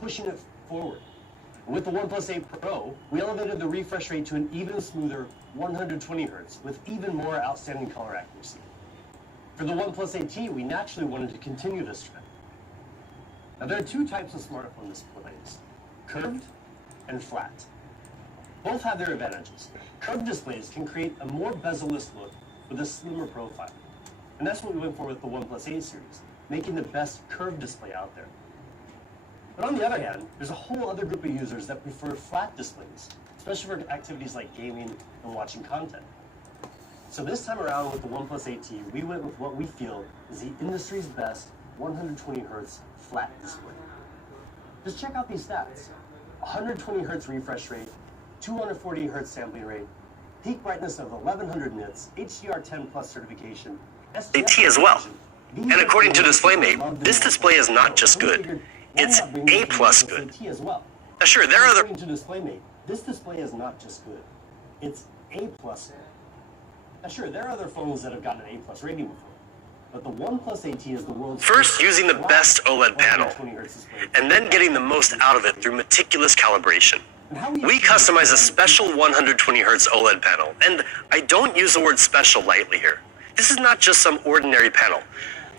pushing it forward. With the OnePlus 8 Pro, we elevated the refresh rate to an even smoother 120 Hz with even more outstanding color accuracy. For the OnePlus 8T, we naturally wanted to continue this trend. Now, there are two types of smartphone displays, curved and flat. Both have their advantages. Curved displays can create a more bezel-less look with a slimmer profile. And that's what we went for with the OnePlus 8 series, making the best curved display out there. But on the other hand, there's a whole other group of users that prefer flat displays, especially for activities like gaming and watching content. So this time around with the OnePlus 8T, we went with what we feel is the industry's best 120 Hz flat display. Just check out these stats. 120 Hz refresh rate, 240 Hz sampling rate, peak brightness of 1100 nits, HDR10 plus certification, AT as well. And according to DisplayMate, this display is not just good, it's A+ good. Now sure, there are According to DisplayMate, this display is not just good, it's A+ good. Now sure, there are other phones that have gotten an A+ rating before, but the OnePlus 8T is the world's first using the best OLED panel, and then getting the most out of it through meticulous calibration. We customize a special 120 Hz OLED panel, and I don't use the word special lightly here. This is not just some ordinary panel.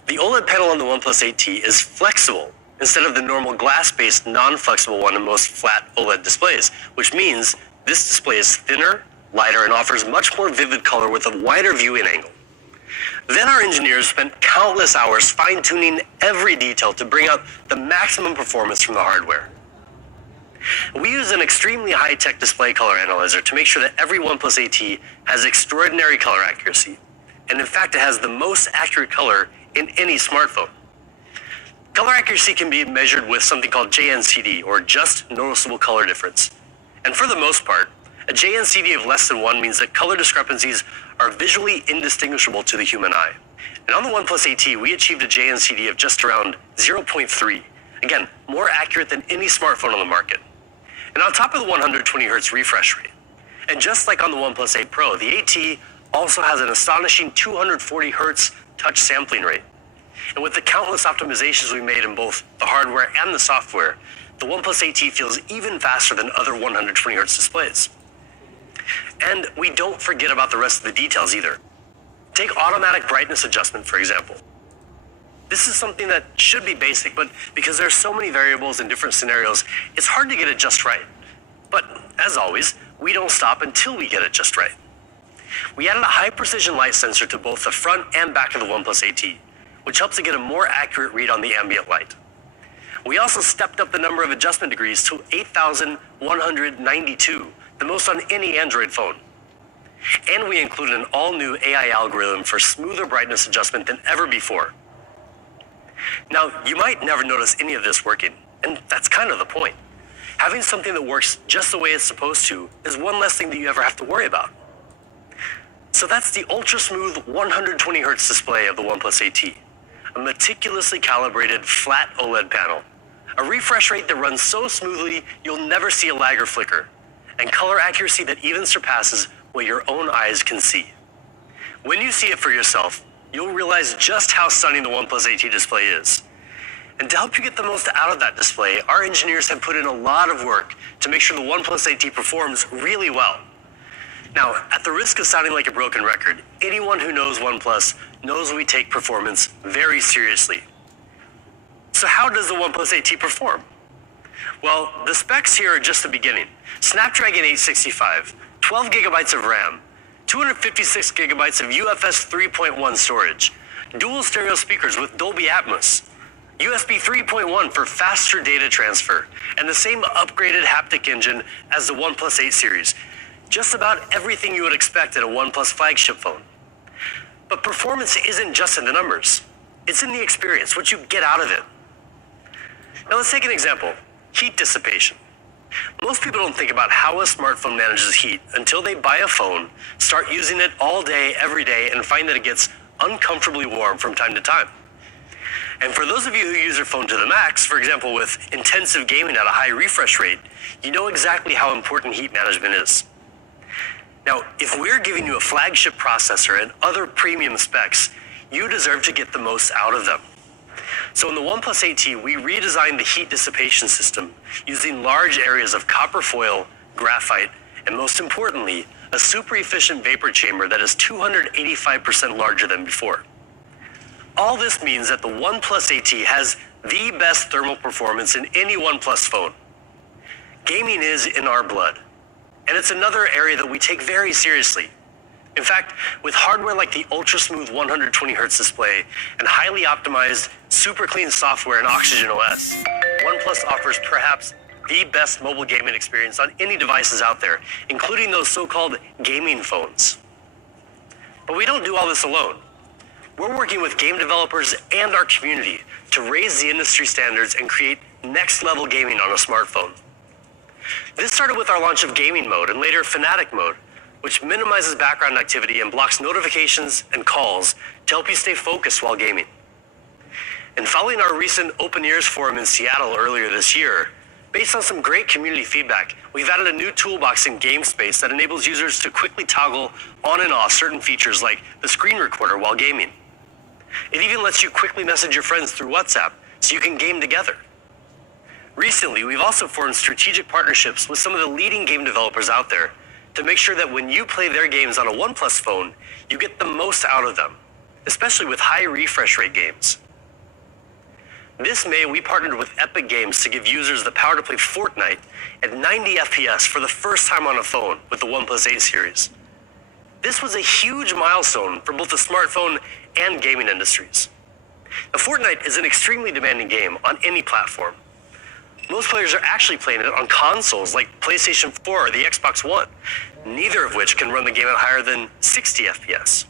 The OLED panel on the OnePlus 8T is flexible instead of the normal glass-based non-flexible one in most flat OLED displays, which means this display is thinner, lighter, and offers much more vivid color with a wider viewing angle. Then our engineers spent countless hours fine-tuning every detail to bring out the maximum performance from the hardware. We use an extremely high-tech display color analyzer to make sure that every OnePlus 8T has extraordinary color accuracy. And in fact, it has the most accurate color in any smartphone. Color accuracy can be measured with something called JNCD, or just noticeable color difference. And for the most part, a JNCD of less than 1 means that color discrepancies are visually indistinguishable to the human eye. And on the OnePlus 8T, we achieved a JNCD of just around 0.3. Again, more accurate than any smartphone on the market. And on top of the 120 Hz refresh rate, and just like on the OnePlus 8 Pro, the 8T also has an astonishing 240 Hz touch sampling rate. And with the countless optimizations we made in both the hardware and the software, the OnePlus 8T feels even faster than other 120 Hz displays. And we don't forget about the rest of the details either. Take automatic brightness adjustment, for example. This is something that should be basic, but because there are so many variables in different scenarios, it's hard to get it just right. But as always, we don't stop until we get it just right. We added a high-precision light sensor to both the front and back of the OnePlus 8T, which helps to get a more accurate read on the ambient light. We also stepped up the number of adjustment degrees to 8,192, the most on any Android phone. And we included an all-new AI algorithm for smoother brightness adjustment than ever before. Now, you might never notice any of this working, and that's kind of the point. Having something that works just the way it's supposed to is one less thing that you ever have to worry about. So that's the ultra-smooth 120 Hz display of the OnePlus 8T, a meticulously calibrated flat OLED panel, a refresh rate that runs so smoothly you'll never see a lag or flicker, and color accuracy that even surpasses what your own eyes can see. When you see it for yourself, you'll realize just how stunning the OnePlus 8T display is. And to help you get the most out of that display, our engineers have put in a lot of work to make sure the OnePlus 8T performs really well. Now, at the risk of sounding like a broken record, anyone who knows OnePlus knows we take performance very seriously. So how does the OnePlus 8T perform? Well, the specs here are just the beginning. Snapdragon 865, 12 gigabytes of RAM, 256 gigabytes of UFS 3.1 storage, dual stereo speakers with Dolby Atmos, USB 3.1 for faster data transfer, and the same upgraded haptic engine as the OnePlus 8 series. Just about everything you would expect in a OnePlus flagship phone. But performance isn't just in the numbers. It's in the experience, what you get out of it. Now let's take an example, heat dissipation. Most people don't think about how a smartphone manages heat until they buy a phone, start using it all day, every day, and find that it gets uncomfortably warm from time to time. And for those of you who use your phone to the max, for example with intensive gaming at a high refresh rate, you know exactly how important heat management is. Now, if we're giving you a flagship processor and other premium specs, you deserve to get the most out of them. So in the OnePlus 8T, we redesigned the heat dissipation system using large areas of copper foil, graphite, and most importantly, a super efficient vapor chamber that is 285% larger than before. All this means that the OnePlus 8T has the best thermal performance in any OnePlus phone. Gaming is in our blood, and it's another area that we take very seriously. In fact, with hardware like the ultra-smooth 120Hz display and highly optimized, super clean software in Oxygen OS, OnePlus offers perhaps the best mobile gaming experience on any devices out there, including those so-called gaming phones. But we don't do all this alone. We're working with game developers and our community to raise the industry standards and create next-level gaming on a smartphone. This started with our launch of Gaming Mode and later Fanatic Mode, which minimizes background activity and blocks notifications and calls to help you stay focused while gaming. And following our recent Open Ears Forum in Seattle earlier this year, based on some great community feedback, we've added a new toolbox in GameSpace that enables users to quickly toggle on and off certain features like the screen recorder while gaming. It even lets you quickly message your friends through WhatsApp so you can game together. Recently, we've also formed strategic partnerships with some of the leading game developers out there to make sure that when you play their games on a OnePlus phone, you get the most out of them, especially with high refresh rate games. This May, we partnered with Epic Games to give users the power to play Fortnite at 90 FPS for the first time on a phone with the OnePlus 8 series. This was a huge milestone for both the smartphone and gaming industries. Now, Fortnite is an extremely demanding game on any platform. Most players are actually playing it on consoles like PlayStation 4 or the Xbox One, neither of which can run the game at higher than 60 FPS.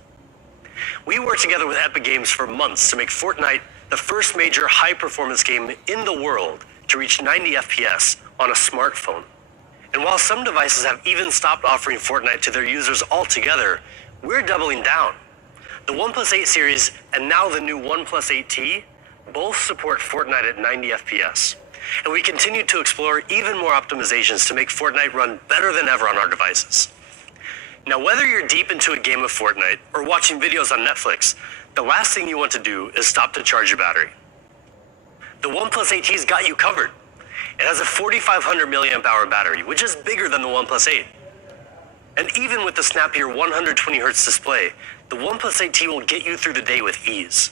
We worked together with Epic Games for months to make Fortnite the first major high-performance game in the world to reach 90 FPS on a smartphone. And while some devices have even stopped offering Fortnite to their users altogether, we're doubling down. The OnePlus 8 series and now the new OnePlus 8T both support Fortnite at 90 FPS. And we continue to explore even more optimizations to make Fortnite run better than ever on our devices. Now, whether you're deep into a game of Fortnite or watching videos on Netflix, the last thing you want to do is stop to charge your battery. The OnePlus 8T's got you covered. It has a 4,500 milliamp hour battery, which is bigger than the OnePlus 8. And even with the snappier 120Hz display, the OnePlus 8T will get you through the day with ease.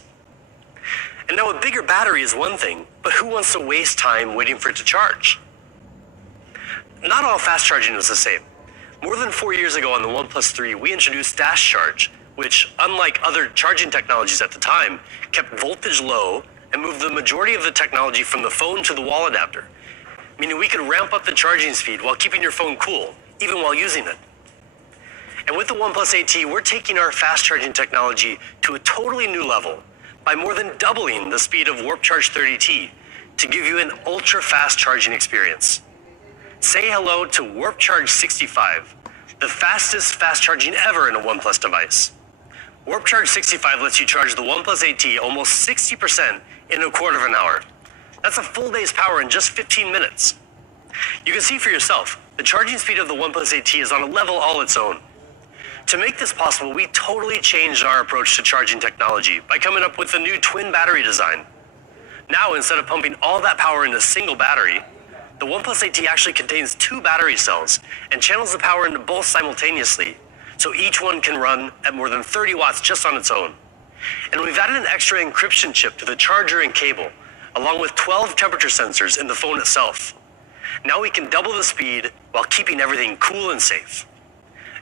And now a bigger battery is one thing, but who wants to waste time waiting for it to charge? Not all fast charging is the same. More than 4 years ago on the OnePlus 3, we introduced Dash Charge, which, unlike other charging technologies at the time, kept voltage low and moved the majority of the technology from the phone to the wall adapter, meaning we could ramp up the charging speed while keeping your phone cool, even while using it. And with the OnePlus 8T, we're taking our fast charging technology to a totally new level by more than doubling the speed of Warp Charge 30T to give you an ultra-fast charging experience. Say hello to Warp Charge 65, the fastest fast charging ever in a OnePlus device. Warp Charge 65 lets you charge the OnePlus 8T almost 60% in a quarter of an hour. That's a full day's power in just 15 minutes. You can see for yourself, the charging speed of the OnePlus 8T is on a level all its own. To make this possible, we totally changed our approach to charging technology by coming up with a new twin battery design. Now, instead of pumping all that power into a single battery, the OnePlus 8T actually contains 2 battery cells and channels the power into both simultaneously, so each one can run at more than 30 watts just on its own. And we've added an extra encryption chip to the charger and cable, along with 12 temperature sensors in the phone itself. Now we can double the speed while keeping everything cool and safe.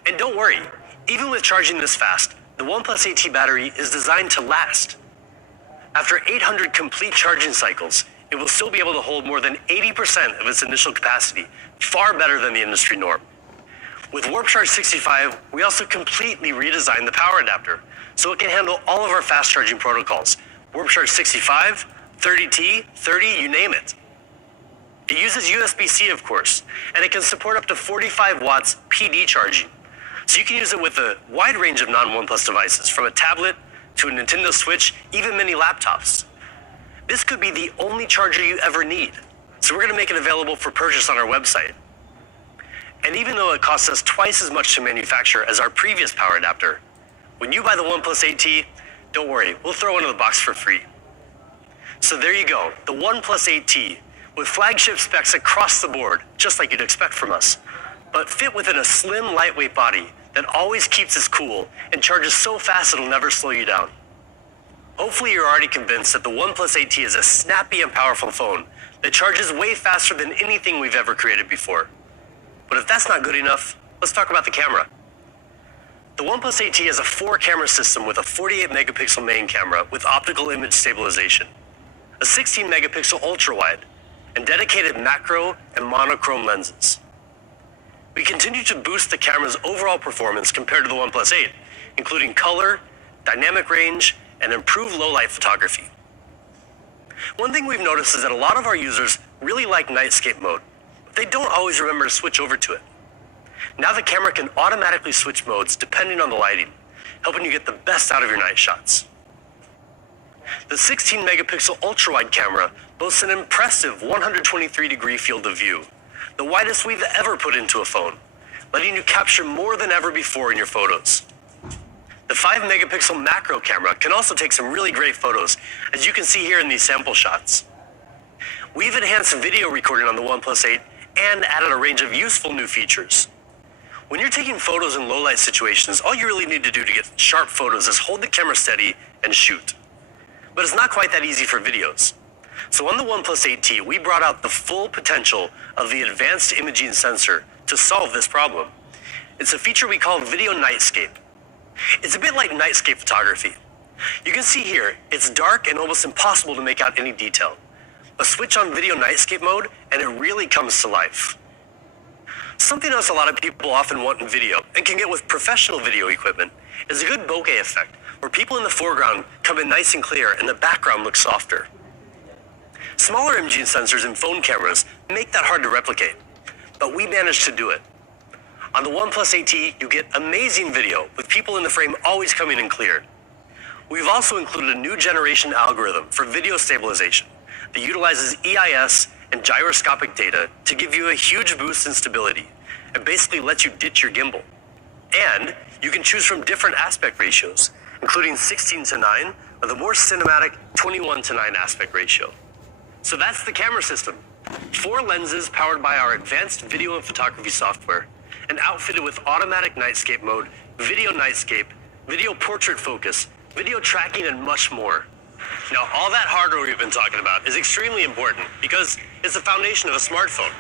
And don't worry, even with charging this fast, the OnePlus 8T battery is designed to last. After 800 complete charging cycles, it will still be able to hold more than 80% of its initial capacity, far better than the industry norm. With Warp Charge 65, we also completely redesigned the power adapter, so it can handle all of our fast charging protocols. Warp Charge 65, 30T, 30, you name it. It uses USB-C, of course, and it can support up to 45 watts PD charging. So you can use it with a wide range of non-OnePlus devices, from a tablet to a Nintendo Switch, even mini laptops. This could be the only charger you ever need, so we're going to make it available for purchase on our website. And even though it costs us twice as much to manufacture as our previous power adapter, when you buy the OnePlus 8T, don't worry, we'll throw one in the box for free. So there you go, the OnePlus 8T, with flagship specs across the board, just like you'd expect from us, but fit within a slim, lightweight body that always keeps us cool and charges so fast it'll never slow you down. Hopefully you're already convinced that the OnePlus 8T is a snappy and powerful phone that charges way faster than anything we've ever created before. But if that's not good enough, let's talk about the camera. The OnePlus 8T has a 4-camera system with a 48 megapixel main camera with optical image stabilization, a 16 megapixel ultra-wide, and dedicated macro and monochrome lenses. We continue to boost the camera's overall performance compared to the OnePlus 8, including color, dynamic range, and improved low-light photography. One thing we've noticed is that a lot of our users really like nightscape mode, but they don't always remember to switch over to it. Now the camera can automatically switch modes depending on the lighting, helping you get the best out of your night shots. The 16 megapixel ultra-wide camera boasts an impressive 123-degree field of view, the widest we've ever put into a phone, letting you capture more than ever before in your photos. The 5 megapixel macro camera can also take some really great photos, as you can see here in these sample shots. We've enhanced video recording on the OnePlus 8 and added a range of useful new features. When you're taking photos in low-light situations, all you really need to do to get sharp photos is hold the camera steady and shoot. But it's not quite that easy for videos. So on the OnePlus 8T, we brought out the full potential of the advanced imaging sensor to solve this problem. It's a feature we call Video Nightscape. It's a bit like nightscape photography. You can see here, it's dark and almost impossible to make out any detail. But switch on Video Nightscape mode and it really comes to life. Something else a lot of people often want in video, and can get with professional video equipment, is a good bokeh effect, where people in the foreground come in nice and clear and the background looks softer. Smaller imaging sensors in phone cameras make that hard to replicate, but we managed to do it. On the OnePlus 8T, you get amazing video with people in the frame always coming in clear. We've also included a new generation algorithm for video stabilization that utilizes EIS and gyroscopic data to give you a huge boost in stability and basically lets you ditch your gimbal. And you can choose from different aspect ratios, including 16:9 or the more cinematic 21:9 aspect ratio. So that's the camera system. 4 lenses powered by our advanced video and photography software and outfitted with automatic nightscape mode, video nightscape, video portrait focus, video tracking, and much more. Now, all that hardware we've been talking about is extremely important because it's the foundation of a smartphone.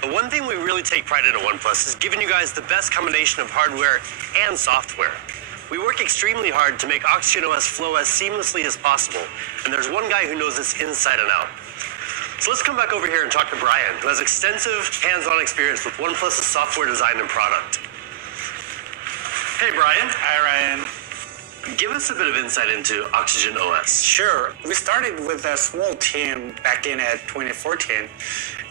But one thing we really take pride in at OnePlus is giving you guys the best combination of hardware and software. We work extremely hard to make OxygenOS flow as seamlessly as possible, and there's one guy who knows this inside and out. So let's come back over here and talk to Brian, who has extensive hands-on experience with OnePlus's software design and product. Hey, Brian. Hi, Ryan. Give us a bit of insight into OxygenOS. Sure. We started with a small team back in 2014,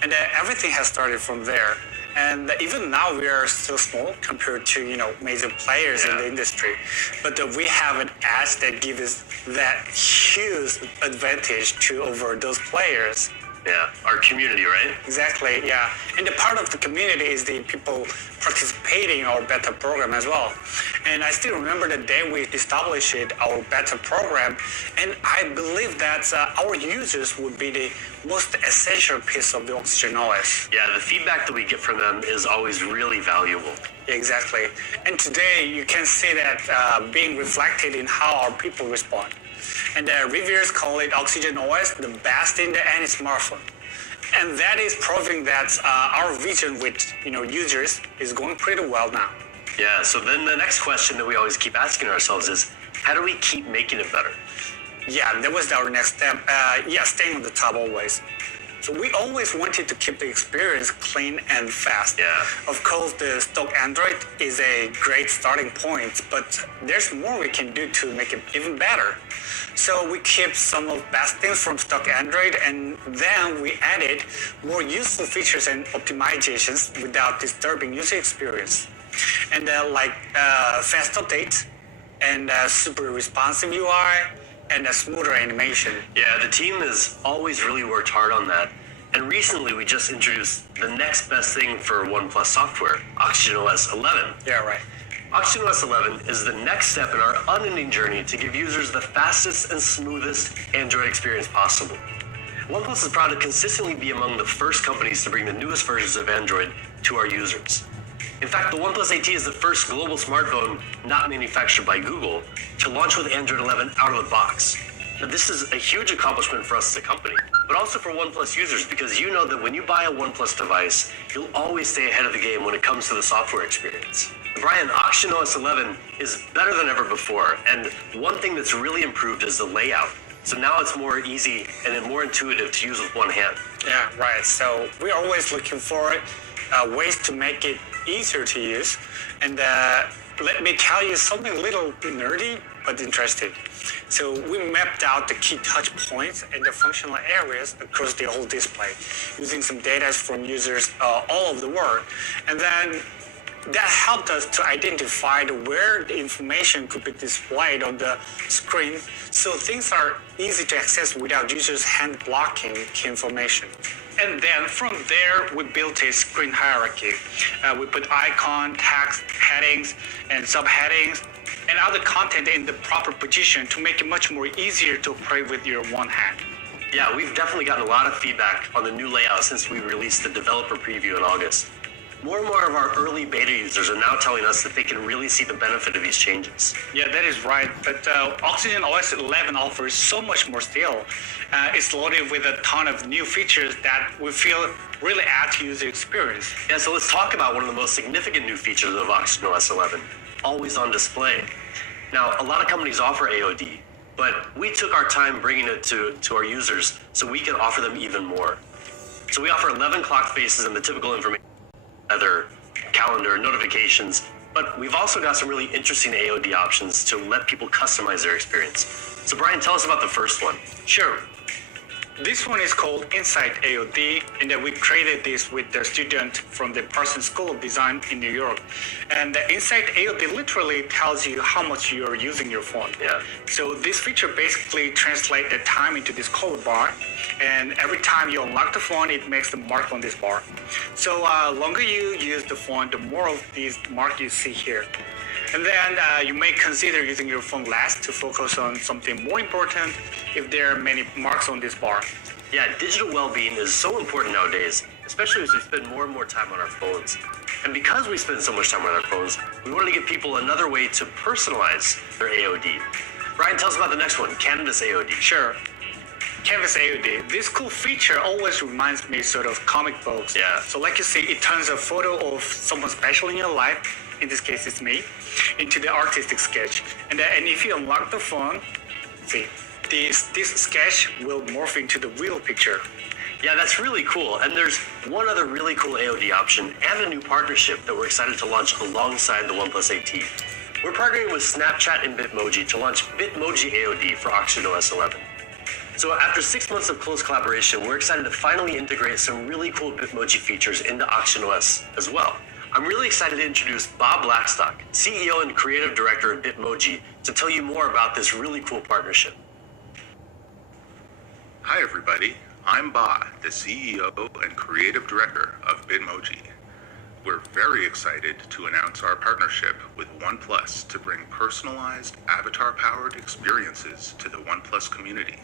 and everything has started from there. And even now we are still small compared to major players in the industry, but we have an edge that gives us that huge advantage to over those players. Yeah, our community, right? Exactly, yeah. And the part of the community is the people participating in our beta program as well. And I still remember the day we established our beta program, and I believe that our users would be the most essential piece of the OxygenOS. Yeah, the feedback that we get from them is always really valuable. Exactly. And today you can see that being reflected in how our people respond. And the reviewers call it OxygenOS the best in any smartphone. And that is proving that our vision with users is going pretty well now. Yeah, so then the next question that we always keep asking ourselves is, how do we keep making it better? Yeah, that was our next step. Staying on the top always. So we always wanted to keep the experience clean and fast. Yeah. Of course, the stock Android is a great starting point, but there's more we can do to make it even better. So we kept some of the best things from stock Android, and then we added more useful features and optimizations without disturbing user experience. And like fast updates and super responsive UI and a smoother animation. Yeah, the team has always really worked hard on that. And recently we just introduced the next best thing for OnePlus software, OxygenOS 11. Yeah, right. OxygenOS 11 is the next step in our unending journey to give users the fastest and smoothest Android experience possible. OnePlus is proud to consistently be among the first companies to bring the newest versions of Android to our users. In fact, the OnePlus 8T is the first global smartphone not manufactured by Google to launch with Android 11 out of the box. Now, this is a huge accomplishment for us as a company, but also for OnePlus users, because you know that when you buy a OnePlus device, you'll always stay ahead of the game when it comes to the software experience. Brian, OxygenOS 11 is better than ever before, and one thing that's really improved is the layout. So now it's more easy and more intuitive to use with one hand. Yeah, right. So we're always looking for ways to make it easier to use. And let me tell you something a little nerdy, but interesting. So we mapped out the key touch points and the functional areas across the whole display using some data from users all over the world. And then that helped us to identify where the information could be displayed on the screen, so things are easy to access without users hand blocking key information. And then from there, we built a screen hierarchy. We put icon, text, headings, and subheadings, and other content in the proper position to make it much more easier to operate with your one hand. Yeah, we've definitely gotten a lot of feedback on the new layout since we released the developer preview in August. More and more of our early beta users are now telling us that they can really see the benefit of these changes. Yeah, that is right. But OxygenOS 11 offers so much more still. It's loaded with a ton of new features that we feel really add to user experience. Yeah, so let's talk about one of the most significant new features of OxygenOS 11, always on display. Now, a lot of companies offer AOD, but we took our time bringing it to our users so we can offer them even more. So we offer 11 clock faces and the typical information, weather, calendar, notifications, but we've also got some really interesting AOD options to let people customize their experience. So Brian, tell us about the first one. Sure. This one is called Insight AOD, and we created this with the student from the Parsons School of Design in New York. And the Insight AOD literally tells you how much you're using your phone. Yeah. So this feature basically translates the time into this color bar, and every time you unlock the phone, it makes the mark on this bar. So longer you use the phone, the more of these marks you see here. And then you may consider using your phone less to focus on something more important if there are many marks on this bar. Yeah, digital well-being is so important nowadays, especially as we spend more and more time on our phones. And because we spend so much time on our phones, we wanted to give people another way to personalize their AOD. Brian, tell us about the next one, Canvas AOD. Sure. Canvas AOD. This cool feature always reminds me sort of comic books. Yeah. So like you see, it turns a photo of someone special in your life, in this case it's me, into the artistic sketch. And if you unlock the phone, see, this sketch will morph into the real picture. Yeah, that's really cool. And there's one other really cool AOD option and a new partnership that we're excited to launch alongside the OnePlus 8T. We're partnering with Snapchat and Bitmoji to launch Bitmoji AOD for OxygenOS 11. So after 6 months of close collaboration, we're excited to finally integrate some really cool Bitmoji features into OxygenOS as well. I'm really excited to introduce Bob Blackstock, CEO and Creative Director at Bitmoji, to tell you more about this really cool partnership. Hi everybody, I'm Ba, the CEO and Creative Director of Bitmoji. We're very excited to announce our partnership with OnePlus to bring personalized, avatar-powered experiences to the OnePlus community.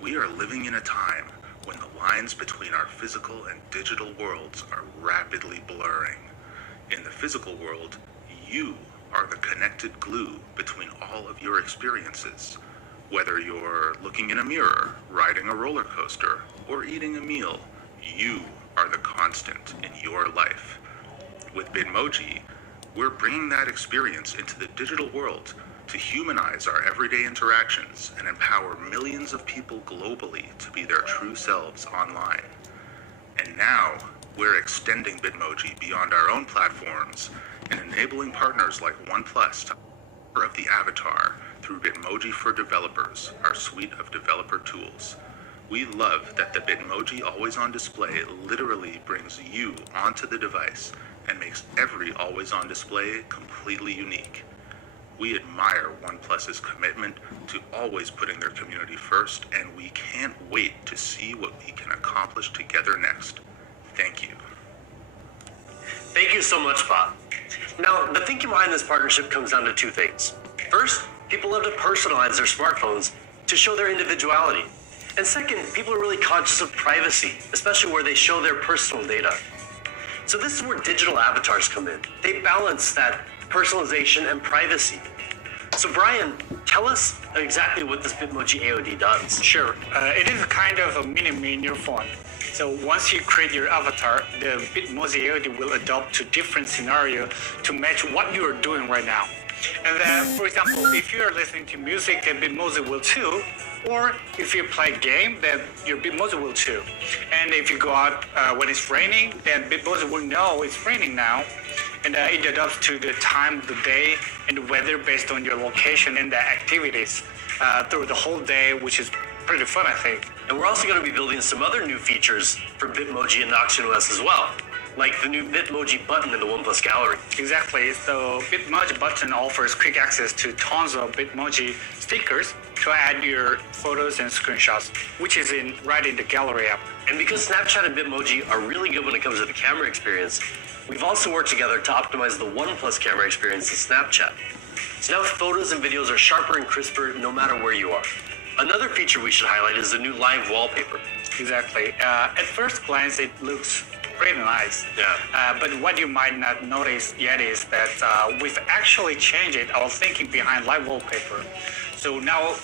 We are living in a time when the lines between our physical and digital worlds are rapidly blurring. In the physical world, you are the connected glue between all of your experiences. Whether you're looking in a mirror, riding a roller coaster, or eating a meal, you are the constant in your life. With Bitmoji, we're bringing that experience into the digital world to humanize our everyday interactions and empower millions of people globally to be their true selves online. And now, we're extending Bitmoji beyond our own platforms and enabling partners like OnePlus to of the avatar through Bitmoji for Developers, our suite of developer tools. We love that the Bitmoji Always On display literally brings you onto the device and makes every Always On display completely unique. We admire OnePlus's commitment to always putting their community first, and we can't wait to see what we can accomplish together next. Thank you. Thank you so much, Bob. Now, the thinking behind this partnership comes down to two things. First, people love to personalize their smartphones to show their individuality. And second, people are really conscious of privacy, especially where they show their personal data. So this is where digital avatars come in. They balance that personalization and privacy. So Brian, tell us exactly what this Bitmoji AOD does. Sure. It is kind of a mini-me in your phone. So once you create your avatar, the Bitmoji AOD will adapt to different scenario to match what you are doing right now. And then, for example, if you are listening to music, then Bitmoji will too. Or if you play a game, then your Bitmoji will too. And if you go out when it's raining, then Bitmoji will know it's raining now. And it adapts to the time of the day and the weather based on your location and the activities through the whole day, which is pretty fun, I think. And we're also going to be building some other new features for Bitmoji and OxygenOS as well, like the new Bitmoji button in the OnePlus Gallery. Exactly. So Bitmoji button offers quick access to tons of Bitmoji stickers to add your photos and screenshots, which is right in the Gallery app. And because Snapchat and Bitmoji are really good when it comes to the camera experience, we've also worked together to optimize the OnePlus camera experience in Snapchat. So now photos and videos are sharper and crisper no matter where you are. Another feature we should highlight is the new live wallpaper. Exactly. At first glance, it looks pretty nice. Yeah. But what you might not notice yet is that we've actually changed our thinking behind live wallpaper. So now,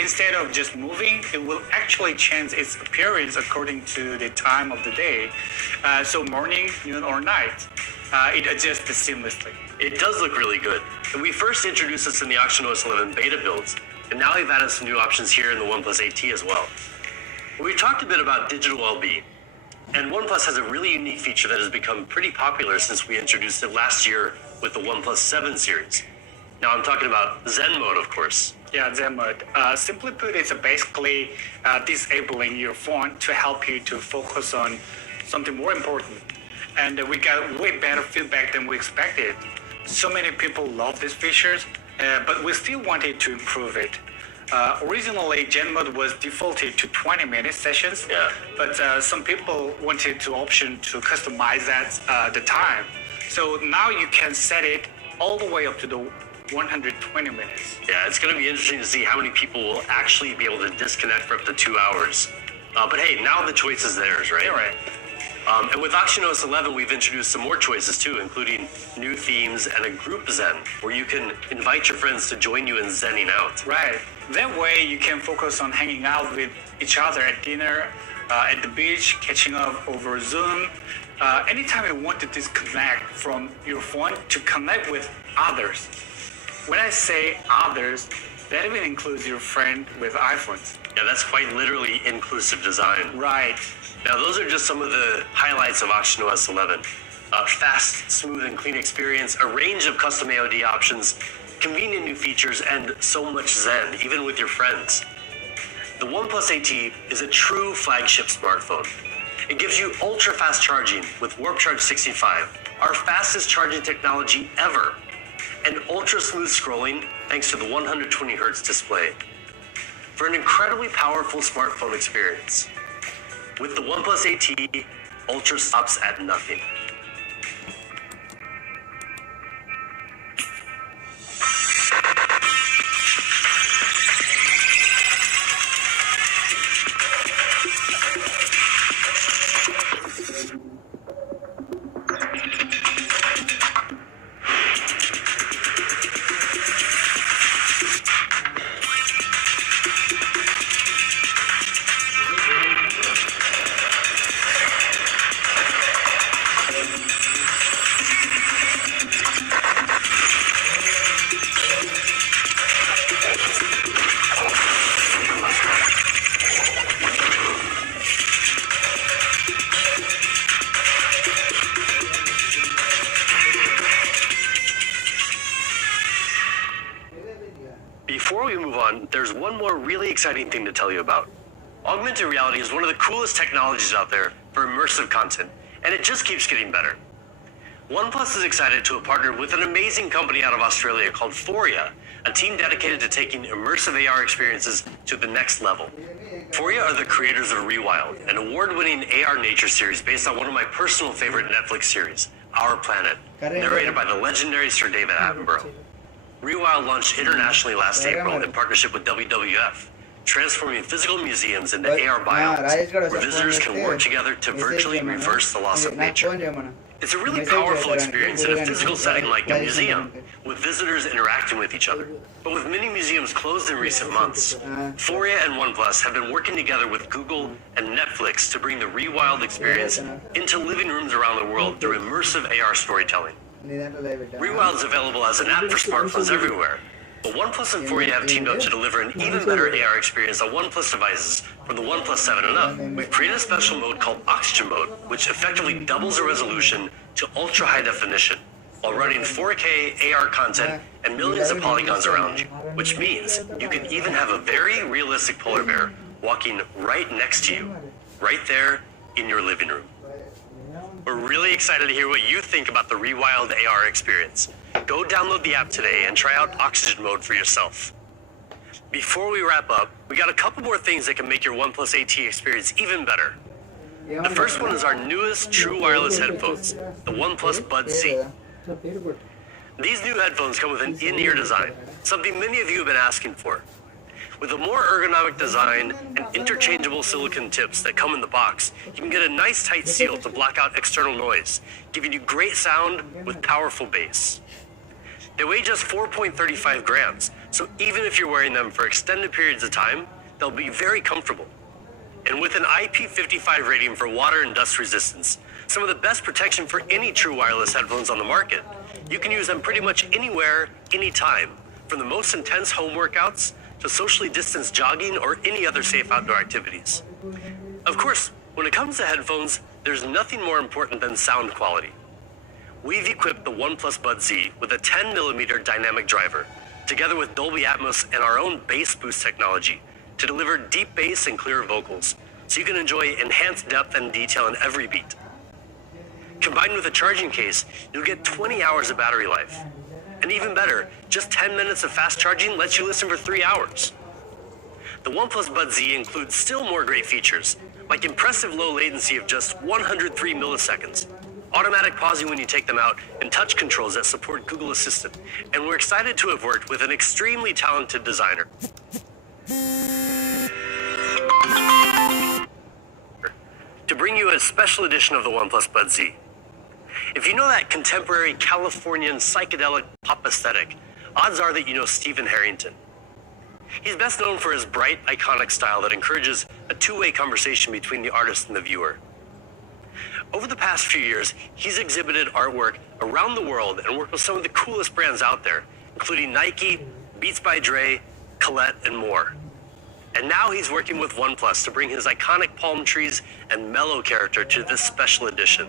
instead of just moving, it will actually change its appearance according to the time of the day. So morning, noon, or night, it adjusts seamlessly. It does look really good. And we first introduced this in the OxygenOS 11 beta builds, and now we've added some new options here in the OnePlus 8T as well. We talked a bit about digital well-being, and OnePlus has a really unique feature that has become pretty popular since we introduced it last year with the OnePlus 7 series. Now I'm talking about Zen mode, of course. Yeah, Zen mode. Simply put, it's basically disabling your phone to help you to focus on something more important. And we got way better feedback than we expected. So many people love these features, but we still wanted to improve it. Originally, Zen mode was defaulted to 20-minute sessions, Yeah. but some people wanted to option to customize that the time. So now you can set it all the way up to the 120 minutes. Yeah, it's going to be interesting to see how many people will actually be able to disconnect for up to 2 hours. But hey, now the choice is theirs, right? You're right. And with OxygenOS 11, we've introduced some more choices too, including new themes and a group Zen, where you can invite your friends to join you in Zenning out. Right. That way you can focus on hanging out with each other at dinner, at the beach, catching up over Zoom. Anytime you want to disconnect from your phone to connect with others. When I say others, that even includes your friend with iPhones. Yeah, that's quite literally inclusive design. Right. Now, those are just some of the highlights of OxygenOS 11. Fast, smooth, and clean experience, a range of custom AOD options, convenient new features, and so much Zen, even with your friends. The OnePlus 8T is a true flagship smartphone. It gives you ultra-fast charging with Warp Charge 65, our fastest charging technology ever, and ultra-smooth scrolling thanks to the 120 Hz display. For an incredibly powerful smartphone experience. With the OnePlus 8T, ultra stops at nothing. Before we move on, there's one more really exciting thing to tell you about. Augmented reality is one of the coolest technologies out there for immersive content, and it just keeps getting better. OnePlus is excited to have partnered with an amazing company out of Australia called Foria, a team dedicated to taking immersive AR experiences to the next level. Foria are the creators of Rewild, an award-winning AR nature series based on one of my personal favorite Netflix series, Our Planet, narrated by the legendary Sir David Attenborough. Rewild launched internationally last April in partnership with WWF, transforming physical museums into AR biomes, where visitors can work together to virtually reverse the loss of nature. It's a really powerful experience in a physical setting like a museum, with visitors interacting with each other. But with many museums closed in recent months, Foria and Oneplus have been working together with Google and Netflix to bring the Rewild experience into living rooms around the world through immersive AR storytelling. Rewild is available as an app for smartphones everywhere, but OnePlus and Foria have teamed up to deliver an even better AR experience on OnePlus devices from the OnePlus 7 and up. We've created a special mode called Oxygen Mode, which effectively doubles the resolution to ultra-high definition, while running 4K AR content and millions of polygons around you, which means you can even have a very realistic polar bear walking right next to you, right there in your living room. We're really excited to hear what you think about the Rewild AR experience. Go download the app today and try out Oxygen Mode for yourself. Before we wrap up, we got a couple more things that can make your OnePlus AT experience even better. The first one is our newest true wireless headphones, the OnePlus Buds Z. These new headphones come with an in-ear design, something many of you have been asking for. With a more ergonomic design and interchangeable silicone tips that come in the box, you can get a nice tight seal to block out external noise, giving you great sound with powerful bass. They weigh just 4.35 grams, so even if you're wearing them for extended periods of time, they'll be very comfortable. And with an IP55 rating for water and dust resistance, some of the best protection for any true wireless headphones on the market, you can use them pretty much anywhere, anytime, from the most intense home workouts to socially distanced jogging or any other safe outdoor activities. Of course, when it comes to headphones, there's nothing more important than sound quality. We've equipped the OnePlus Buds Z with a 10mm dynamic driver, together with Dolby Atmos and our own bass boost technology, to deliver deep bass and clear vocals, so you can enjoy enhanced depth and detail in every beat. Combined with a charging case, you'll get 20 hours of battery life. And even better, just 10 minutes of fast charging lets you listen for 3 hours. The OnePlus Buds Z includes still more great features, like impressive low latency of just 103 milliseconds, automatic pausing when you take them out, and touch controls that support Google Assistant. And we're excited to have worked with an extremely talented designer to bring you a special edition of the OnePlus Buds Z. If you know that contemporary Californian psychedelic pop aesthetic, odds are that you know Stephen Harrington. He's best known for his bright, iconic style that encourages a two-way conversation between the artist and the viewer. Over the past few years, he's exhibited artwork around the world and worked with some of the coolest brands out there, including Nike, Beats by Dre, Colette, and more. And now he's working with OnePlus to bring his iconic palm trees and mellow character to this special edition.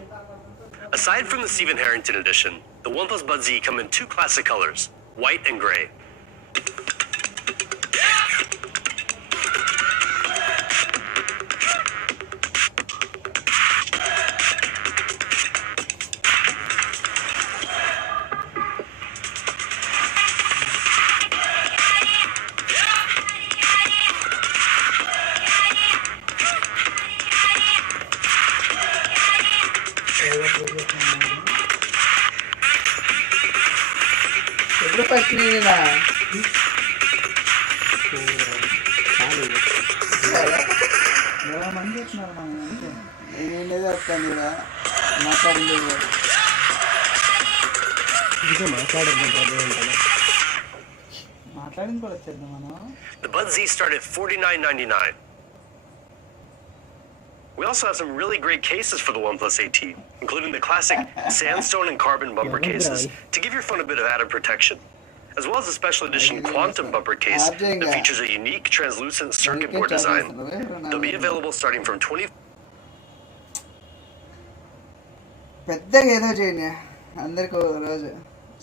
Aside from the Stephen Harrington edition, the OnePlus Buds Z come in two classic colors, white and gray. The Buds Z start at $49.99. We also have some really great cases for the OnePlus AT, including the classic sandstone and carbon bumper cases to give your phone a bit of added protection, as well as a special edition quantum bumper case that features a unique translucent circuit board design. They'll be available starting from $20. పెద్దగా ఏదో చేయండి అందరికి రోజు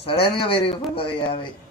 సడన్గా పెరిగిపోతుంది 50